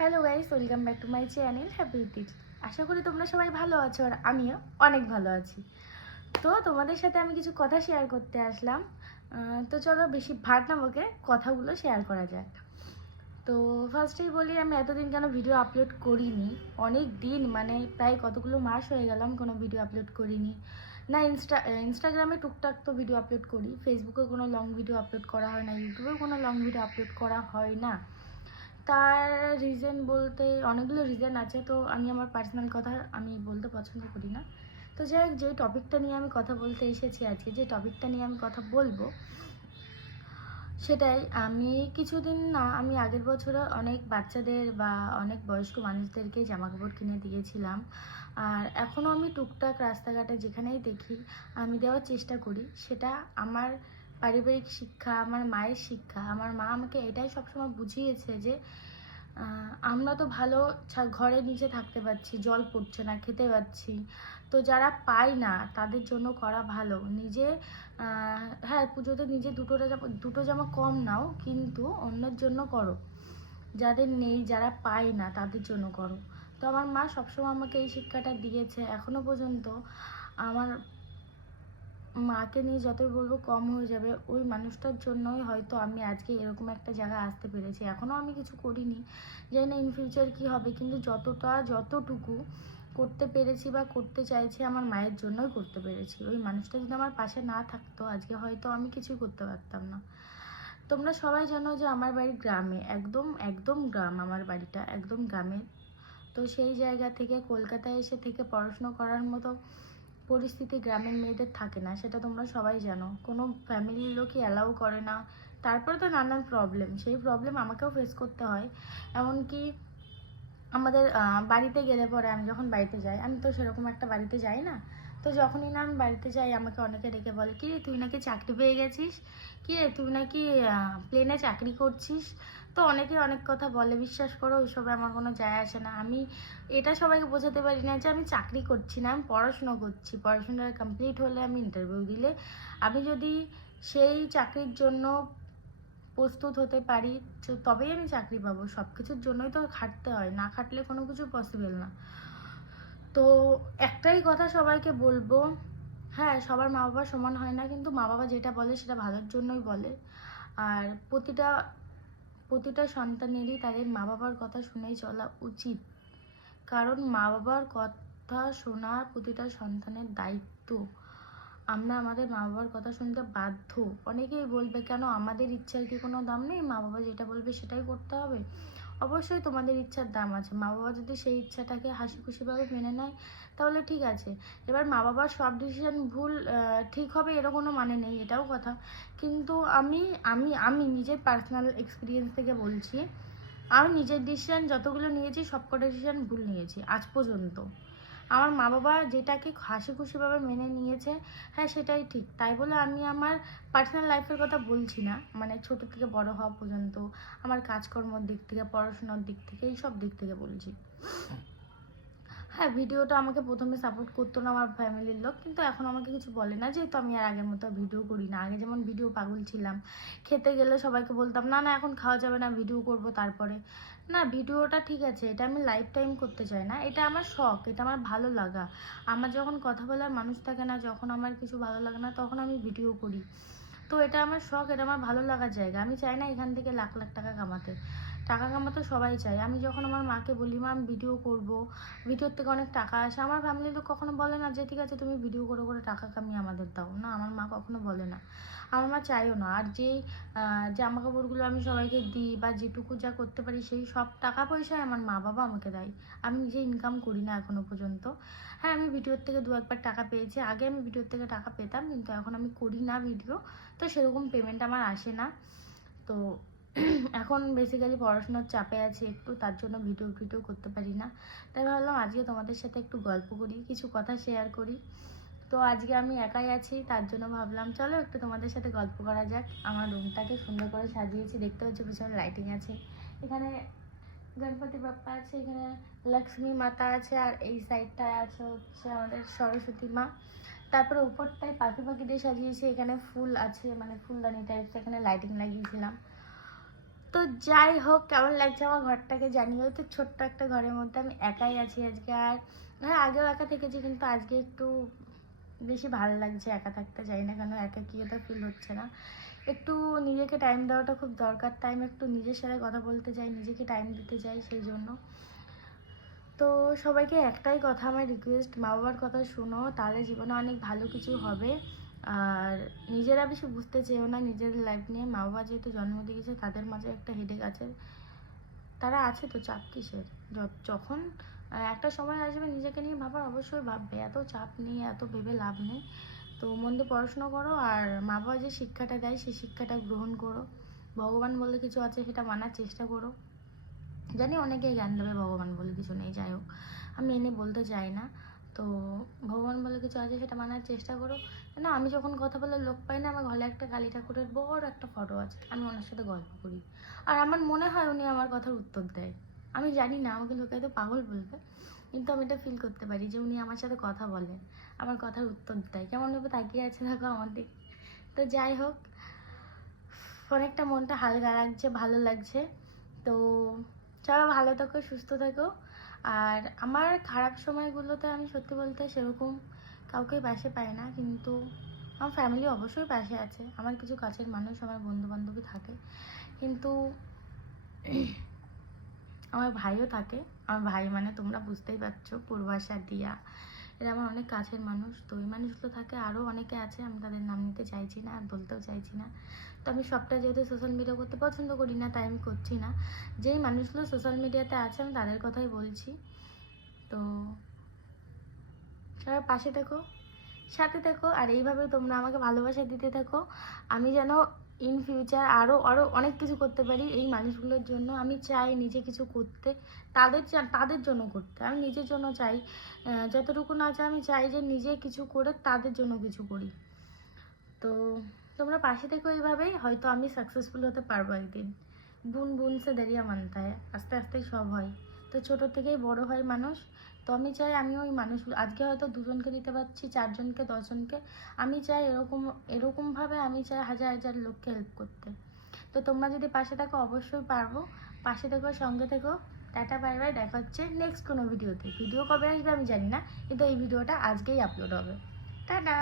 Hello guys welcome back to my channel happy tips আশা করি তোমরা সবাই ভালো আছো আর আমিও অনেক ভালো আছি। তো তোমাদের সাথে আমি কিছু কথা শেয়ার করতে আসলাম। তো চলো বেশি ভাট না বকে কথাগুলো শেয়ার করা যাক। তো ফার্স্টেই বলি, আমি এতদিন কেন ভিডিও আপলোড করিনি? অনেক দিন মানে প্রায় কতগুলো মাস হয়ে গেলাম কোনো ভিডিও আপলোড করিনি। না ইনস্টা ইনস্টাগ্রামে টুকটাক তো ভিডিও আপলোড করি ফেসবুকে কোনো লং ভিডিও আপলোড করা হয় না ইউটিউবেও কোনো লং ভিডিও আপলোড করা হয় না। তার রিজন বলতে অনেকগুলো রিজন আছে, তো আমি আমার পার্সোনাল কথা আমি বলতে পছন্দ করি না। তো যাই হোক যে টপিকটা নিয়ে আমি কথা বলতে এসেছি আজকে, যে টপিকটা নিয়ে আমি কথা বলব, সেটাই আমি কিছুদিন না, আমি আগের বছরে অনেক বাচ্চাদের বা অনেক বয়স্ক মানুষদেরকে জামা কাপড় কিনে দিয়েছিলাম। আর এখনও আমি টুকটাক রাস্তাঘাটে যেখানেই দেখি, আমি দেওয়ার চেষ্টা করি। সেটা আমার পারিবারিক শিক্ষা, আমার মায়ের শিক্ষা, আমার মা আমাকে এটাই সবসময় বুঝিয়েছে যে আমরা তো ভালো ঘরে নিচে থাকতে পারছি, জল পড়ছে না, খেতে পাচ্ছি তো যারা পায় না, তাদের জন্য করা ভালো। নিজে হ্যাঁ পুজোতে নিজে দুটো জামা দুটো জামা কম নাও, কিন্তু অন্যের জন্য করো। যাদের নেই, যারা পায় না, তাদের জন্য করো। তো আমার মা সবসময় আমাকে এই শিক্ষাটা দিয়েছে। এখনও পর্যন্ত আমার মাকে নিয়ে যতই বলব কম হয়ে যাবে, ওই মানুষটার জন্যই হয়তো আমি আজকে এরকম একটা জায়গায় আসতে পেরেছি। এখনও আমি কিছু করিনি, জানি না ইন ফিউচার কী হবে, কিন্তু যতটা, যতটুকু করতে পেরেছি বা করতে চাইছি আমার মায়ের জন্যই করতে পেরেছি। ওই মানুষটা যদি আমার পাশে না থাকতো, আজকে হয়তো আমি কিছুই করতে পারতাম না। তোমরা সবাই জানো যে আমার বাড়ি গ্রামে, একদম একদম গ্রাম আমার বাড়িটা, একদম গ্রামে। তো সেই জায়গা থেকে, কলকাতায় এসে থেকে পড়াশুনো করার মতো পরিস্থিতি গ্রামের মেয়েদের থাকে না, সেটা তোমরা সবাই জানো। কোনো ফ্যামিলির লোকই অ্যালাউ করে না। তারপরে তো নানান প্রবলেম সেই প্রবলেম আমাকেও ফেস করতে হয়। এমনকি আমাদের বাড়িতে গেলে পরে আমি যখন বাড়িতে যাই, আমি তো সেরকম একটা বাড়িতে যাই না। তো যখনই না আমি বাড়িতে যাই, আমাকে অনেকে ডেকে বলে, কি তুই নাকি চাকরি পেয়ে গেছিস? কি রে, তুই নাকি প্লেনে চাকরি করছিস? তো অনেকে অনেক কথা বলে, বিশ্বাস করো, ওইসবে আমার কোনো যায় আসে না। আমি এটা সবাইকে বোঝাতে পারি না যে আমি চাকরি করছি না, আমি পড়াশুনো করছি। পড়াশোনা কমপ্লিট হলে আমি ইন্টারভিউ দিলে আমি যদি সেই চাকরির জন্য প্রস্তুত হতে পারি তবেই আমি চাকরি পাবো। সব কিছুর জন্যই তো খাটতে হয়, না খাটলে কোনো কিছু পসিবল না। তো একটাই কথা সবাইকে বলব হ্যাঁ সবার মা বাবা সমান হয় না, কিন্তু মা বাবা যেটা বলে সেটা ভালোর জন্যই বলে। আর প্রতিটা প্রতিটা সন্তানেরই তাদের মা বাবার কথা শুনেই চলা উচিত। কারণ মা বাবার কথা শোনা প্রতিটা সন্তানের দায়িত্ব। আমরা আমাদের মা বাবার কথা শুনতে বাধ্য। অনেকেই বলবে, কেন আমাদের ইচ্ছার কি কোনো দাম নেই? মা বাবা যেটা বলবে সেটাই করতে হবে। অবশ্যই তোমাদের ইচ্ছার দাম আছে। মা বাবা যদি সেই ইচ্ছাটাকে হাসি খুশিভাবে মেনে নেয়, তাহলে ঠিক আছে। এবার মা বাবার সব ডিসিশন ভুল ঠিক হবে এরকম কোনো মানে নেই, এটাও কথা। কিন্তু আমি আমি আমি নিজের পার্সোনাল এক্সপিরিয়েন্স থেকে বলছি, আমি নিজের ডিসিশান যতগুলো নিয়েছি, সবকটা ডিসিশান ভুল নিয়েছি, আজ পর্যন্ত। আমার মা বাবা যেটাকে হাসি খুশিভাবে মেনে নিয়েছে হ্যাঁ সেটাই ঠিক। তাই বলে আমি আমার পার্সোনাল লাইফের কথা বলছি না। মানে ছোট থেকে বড় হওয়া পর্যন্ত, আমার কাজকর্মর দিক থেকে, পড়াশোনার দিক থেকে, এইসব দিক থেকে বলছি। হ্যাঁ ভিডিওটা আমাকে প্রথমে সাপোর্ট করতো না আমার ফ্যামিলির লোক, কিন্তু এখন আমাকে কিছু বলে না, যেহেতু আমি আর আগের মতো ভিডিও করি না। আগে যেমন ভিডিও পাগল ছিলাম, খেতে গেলে সবাইকে বলতাম, না না, এখন খাওয়া যাবে না ভিডিও করব তারপরে। না, ভিডিওটা ঠিক আছে, এটা আমি লাইফ টাইম করতে চাই না, এটা আমার শখ, এটা আমার ভালো লাগা। আমার যখন কথা বলার মানুষ থাকে না, যখন আমার কিছু ভালো লাগে না, তখন আমি ভিডিও করি। তো এটা আমার শখ, এটা আমার ভালো লাগার জায়গা। আমি চাই না এখান থেকে লাখ লাখ টাকা কামাতে। টাকা কামাতে সবাই চায়। আমি যখন আমার মাকে বলি মা আমি ভিডিও করব। ভিডিওর থেকে অনেক টাকা আসে। আমার ফ্যামিলির লোক কখনো বলে না যে, ঠিক আছে, তুমি ভিডিও করে করে টাকা কামিয়ে আমাদের দাও। না, আমার মা কখনো বলে না। আমার মা চাইও না। আর যেই জামা কাপড়গুলো আমি সবাইকে দিই বা যেটুকু যা করতে পারি, সেই সব টাকা পয়সায় আমার মা বাবা আমাকে দেয়। আমি নিজে ইনকাম করি না এখনও পর্যন্ত। হ্যাঁ আমি ভিডিওর থেকে দু একবার টাকা পেয়েছি। আগে আমি ভিডিওর থেকে টাকা পেতাম, কিন্তু এখন আমি করি না ভিডিও তো সেরকম পেমেন্ট আমার আসে না। তো এখন বেসিক্যালি পড়াশোনার চাপে আছি একটু, তার জন্য ভিডিও ভিডিও করতে পারি না। তাই ভাবলাম আজকে তোমাদের সাথে একটু গল্প করি, কিছু কথা শেয়ার করি। তো আজকে আমি একাই আছি, তার জন্য ভাবলাম চলো একটু তোমাদের সাথে গল্প করা যাক। আমার রুমটাকে সুন্দর করে সাজিয়েছি, দেখতে হচ্ছে পিছনে লাইটিং আছে। এখানে গণপতি বাপ্পা আছে, এখানে লক্ষ্মী মাতা আছে, আর এই সাইডটায় আছে হচ্ছে আমাদের সরস্বতী মা। তারপরে উপরটায় পাখি পাখি দিয়ে সাজিয়েছি, এখানে ফুল আছে মানে ফুলদানি টাইপস এখানে লাইটিং লাগিয়েছিলাম। তো যাই হোক, কেমন লাগছে আমার ঘরটাকে জানিও? তো ছোট্ট একটা ঘরের মধ্যে আমি একাই আছি আজকে। আর হ্যাঁ আগেও একা থেকেছি, কিন্তু আজকে একটু বেশি ভালো লাগছে একা থাকতে। চাই না কেন একাকিয়তা ফিল হচ্ছে না। একটু নিজেকে টাইম দেওয়াটা খুব দরকার। টাইম একটু নিজের সাথে কথা বলতে চাই, নিজেকে টাইম দিতে চাই সেই জন্য। তো সবাইকে একটাই কথা, আমার রিকোয়েস্ট মা বাবার কথা শুনো। তাহলে জীবনে অনেক ভালো কিছু হবে। আর নিজেরা বেশি বুঝতে চেয়েও না, নিজের লাইফ নিয়ে। মা বাবা যেহেতু জন্ম দিয়েছে, তাদের মাঝে একটা হেডেক আছে। তারা আছে তো চাপ কিসের? যখন একটা সময় আসবে নিজেকে নিয়ে ভাবার, অবশ্যই ভাববে। এত চাপ নিয়ে, এত ভেবে লাভ নেই। তো মন দিয়ে পড়াশোনা করো আর মা বাবা যে শিক্ষাটা দেয়, সেই শিক্ষাটা গ্রহণ করো। ভগবান বলে কিছু আছে, সেটা মানার চেষ্টা করো। জানি অনেকেই জ্ঞান দেবে ভগবান বলে কিছু নেই, যাই হোক। আমি এনে বলতে চাই না। তো ভগবান বলে কিছু আছে সেটা মানার চেষ্টা করো। না আমি যখন কথা বলে লোক পাই না, আমার ঘরে একটা কালী ঠাকুরের বড় একটা ফটো আছে, আমি ওনার সাথে গল্প করি। আর আমার মনে হয় উনি আমার কথার উত্তর দেয়। আমি জানি না, আমাকে লোকে হয়তো পাগল বলবে, কিন্তু আমি এটা ফিল করতে পারি যে উনি আমার সাথে কথা বলেন, আমার কথার উত্তর দেয়। কেমন ভাবে তাকিয়ে আছে দেখো আমার দিকে তো যাই হোক, অনেকটা মনটা হালকা লাগছে, ভালো লাগছে। তো সবাই ভালো থাকো, সুস্থ থাকো। আর আমার খারাপ সময়গুলোতে আমি সত্যি বলতে সেরকম কাউকে পাশে পাই না, কিন্তু আমার ফ্যামিলি অবশ্যই পাশে আছে। আমার কিছু কাছের মানুষ, আমার বন্ধু বান্ধবী থাকে। কিন্তু আমার ভাইও থাকে। আমার ভাই মানে তোমরা বুঝতেই পারছ পূর্বাশা দিয়া। এরা আমার অনেক কাছের মানুষ, তো ওই মানুষগুলো থাকে, আরও অনেকে আছে, আমি তাদের নাম নিতে চাইছি না আর বলতেও চাইছি না। তো আমি সবটা যেহেতু সোশ্যাল মিডিয়া করতে পছন্দ করি না, তাই আমি করছি না। যেই মানুষগুলো সোশ্যাল মিডিয়াতে আছে, আমি তাদের কথাই বলছি। তো সবাই পাশে থেকো, সাথে থেকো, আর এইভাবে তোমরা আমাকে ভালোবাসা দিতে থাকো। আমি যেন ইন ফিউচার আরও আরও অনেক কিছু করতে পারি এই মানুষগুলোর জন্য। আমি চাই নিজে কিছু করতে, তাদের তাদের জন্য করতে। আমি নিজের জন্য চাই যতটুকু না চাই আমি চাই যে নিজে কিছু করে তাদের জন্য কিছু করি। তো তোমরা পাশে থেকো এইভাবেই হয়তো আমি সাকসেসফুল হতে পারব একদিন। বুন বুন সে দাঁড়িয়ে মানতে হয় আস্তে আস্তে সব হয়। তো ছোট থেকেই বড় হয় মানুষ। তো আমি চাই আমি ওই মানুষ আজকে হয়তো দুজনকে দিতে পারছি, চারজনকে, দশজনকে। আমি চাই এরকম, এরকমভাবে আমি চাই হাজার হাজার লোককে হেল্প করতে। তো তোমরা যদি পাশে থাকো, অবশ্যই পারব। পাশে থেকো, সঙ্গে থেকো। Tata, bye bye. দেখা হচ্ছে নেক্সট কোনো ভিডিওতে ভিডিও কবে আসবে আমি জানি না, কিন্তু এই ভিডিওটা আজকেই আপলোড হবে। টাটা!